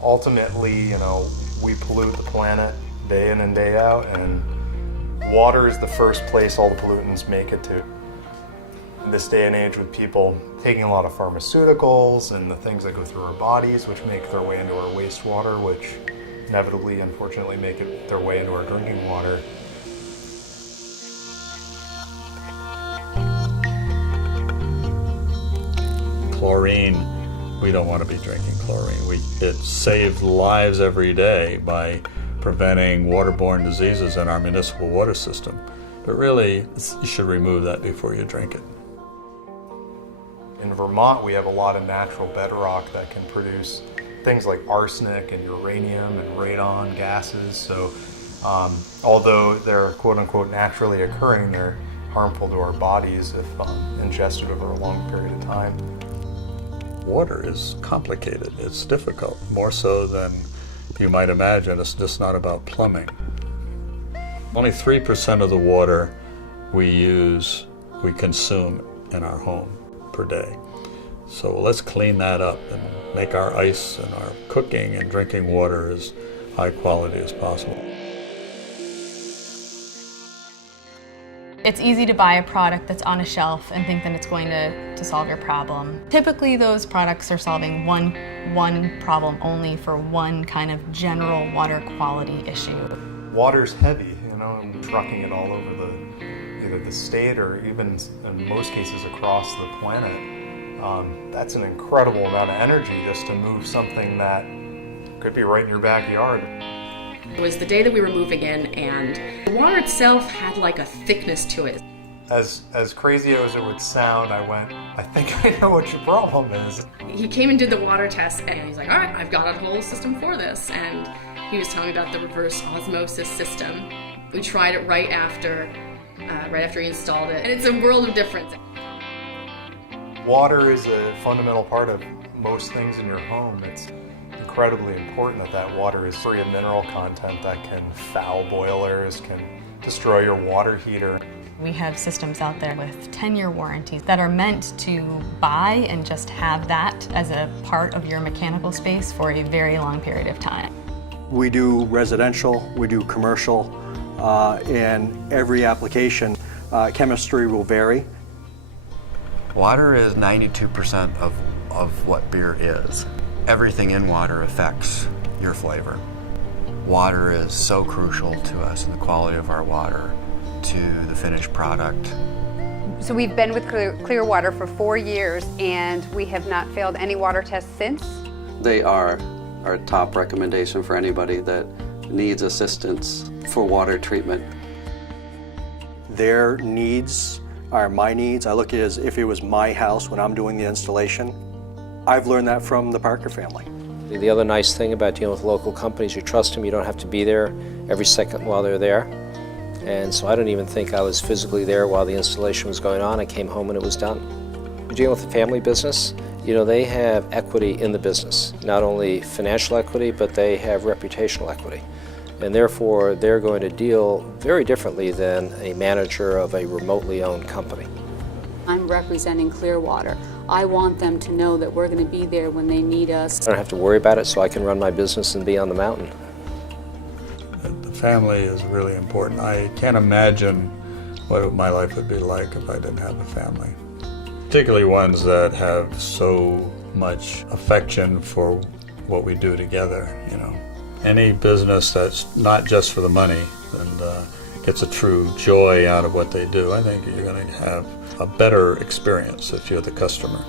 Ultimately, we pollute the planet day in and day out, and water is the first place all the pollutants make it to. In this day and age, with people taking a lot of pharmaceuticals and the things that go through our bodies, which make their way into our wastewater, which inevitably, unfortunately, make their way into our drinking water. Chlorine, we don't want to be drinking chlorine. It saves lives every day by preventing waterborne diseases in our municipal water system. But really, you should remove that before you drink it. In Vermont, we have a lot of natural bedrock that can produce things like arsenic and uranium and radon gases. So although they're quote-unquote naturally occurring, they're harmful to our bodies if ingested over a long period of time. Water is complicated. It's difficult, more so than you might imagine. It's just not about plumbing. Only 3% of the water we consume in our home per day. So let's clean that up and make our ice and our cooking and drinking water as high quality as possible. It's easy to buy a product that's on a shelf and think that it's going to solve your problem. Typically those products are solving one problem only for one kind of general water quality issue. Water's heavy, and trucking it all over either the state or even in most cases across the planet. That's an incredible amount of energy just to move something that could be right in your backyard. It was the day that we were moving in, and the water itself had like a thickness to it. As crazy as it would sound, I went, I think I know what your problem is. He came and did the water test, and he's like, all right, I've got a whole system for this. And he was telling me about the reverse osmosis system. We tried it right after he installed it, and it's a world of difference. Water is a fundamental part of most things in your home. It's incredibly important that water is free of mineral content that can foul boilers, can destroy your water heater. We have systems out there with 10-year warranties that are meant to buy and just have that as a part of your mechanical space for a very long period of time. We do residential, we do commercial, and every application, chemistry will vary. Water is 92% of what beer is. Everything in water affects your flavor. Water is so crucial to us and the quality of our water to the finished product. So we've been with Clearwater for 4 years, and we have not failed any water tests since. They are our top recommendation for anybody that needs assistance for water treatment. Their needs are my needs. I look at it as if it was my house when I'm doing the installation. I've learned that from the Parker family. The other nice thing about dealing with local companies, you trust them, you don't have to be there every second while they're there. And so I don't even think I was physically there while the installation was going on. I came home and it was done. You're dealing with a family business, they have equity in the business. Not only financial equity, but they have reputational equity. And therefore, they're going to deal very differently than a manager of a remotely owned company. I'm representing Clearwater. I want them to know that we're going to be there when they need us. I don't have to worry about it, so I can run my business and be on the mountain. The family is really important. I can't imagine what my life would be like if I didn't have a family. Particularly ones that have so much affection for what we do together, Any business that's not just for the money and gets a true joy out of what they do, I think you're going to have a better experience if you're the customer.